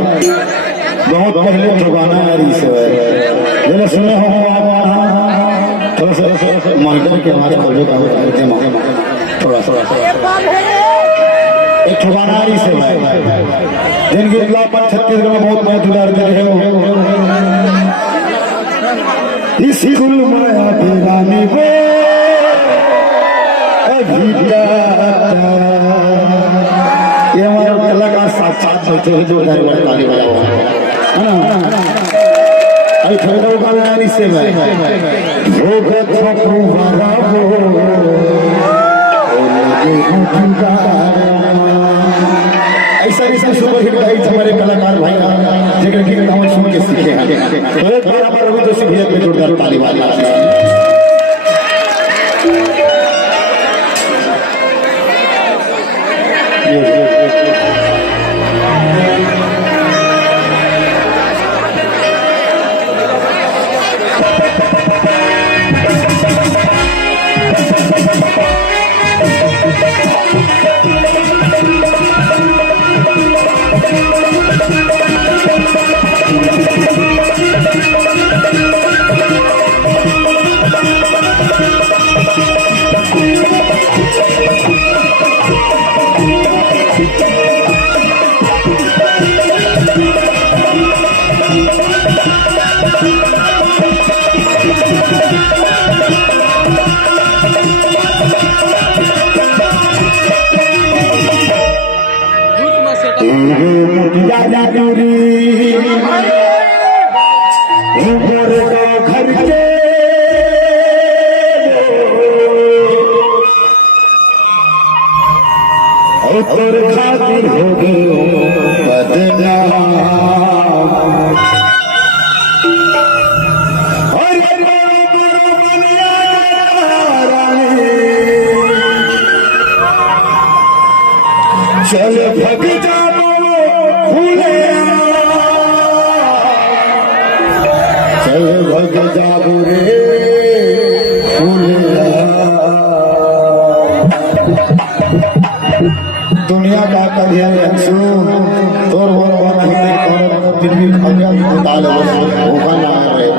बहुत पहले ठिकाना नारी से मैंने सुने हो थोड़ा सा मॉनिटर के हमारे खोले का थोड़ा सा एक ठिकाना नारी से जिनकी इलाका छत्तीसगढ़ में बहुत बहुत उदाहरण रहे इसी गुल माया रानी को ये हमारा कलाकार साथ साथ बैठे हैं जो ताली बजाओ है ना अरे ठहरो का नारी से मैं भोग थकू वाला वो ऐसा ऐसा सुपर हिट भाई हमारे कलाकार भाई जगह की हम सुन के सीखे हैं तो एक बार हमारे रवि जोशी भैया में जोरदार ताली बजाओ घर के और खातिर हो गए बदनाम चल भग जाओ भूले चल भग जाओ रे भूले दुनिया का कभी सुन तोर मोर बात दिन भी खा गया ताल भूखा ना रहे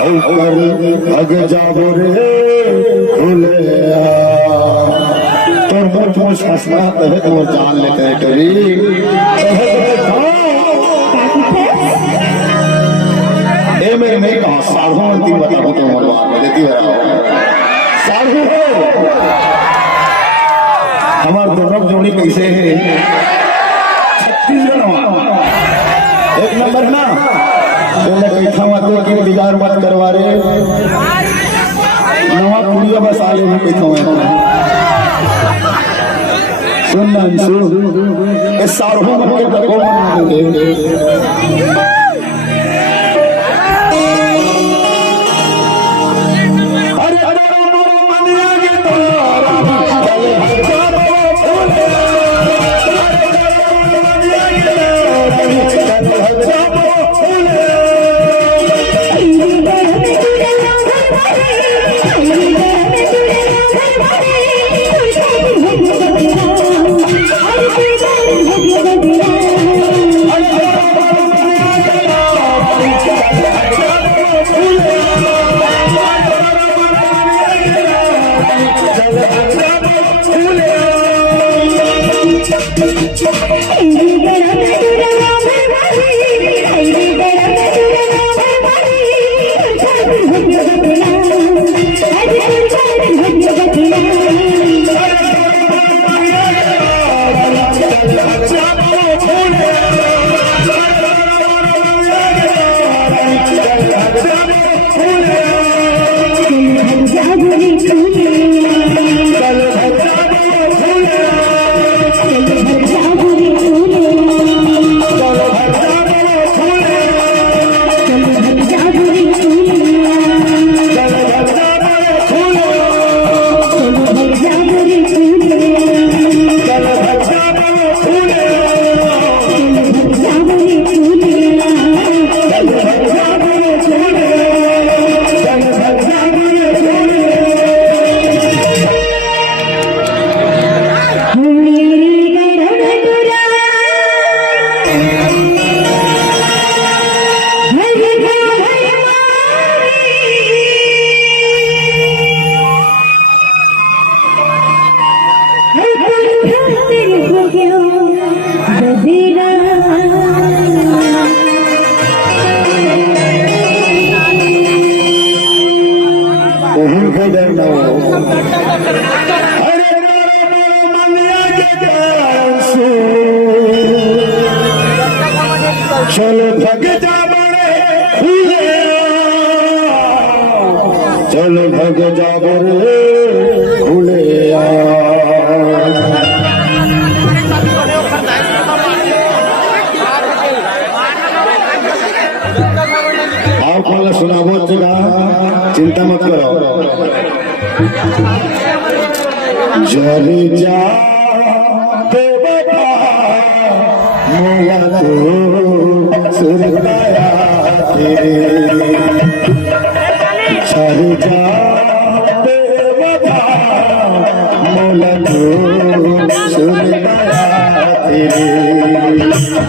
भग जाबो रे खुले तोर मुझ मुझ फसना तहे तो जान लेते हैं करी ए मैं कहा साधु अंतिम बताऊं तो मरवा में देती है साधु हो हमार दोनों जोड़ी कैसे है छत्तीसगढ़ एक नंबर ना बोले कैसा मत कि बिगाड़ मत करवा रे नवा कुड़िया बस आले भी कैसा सुन इस सारों मत के डको मत क्यों बदला ओहन के डरना अरे मंगिया के डांसू चलो भग जा बड़े खुले चलो भग जा बड़े खुले आप वाला सुना बहुत जगह चिंता मत करो जरी जा बेवफा मोला तो सुरताया तेरे जरी जा बेवफा मोला तो सुरताया तेरे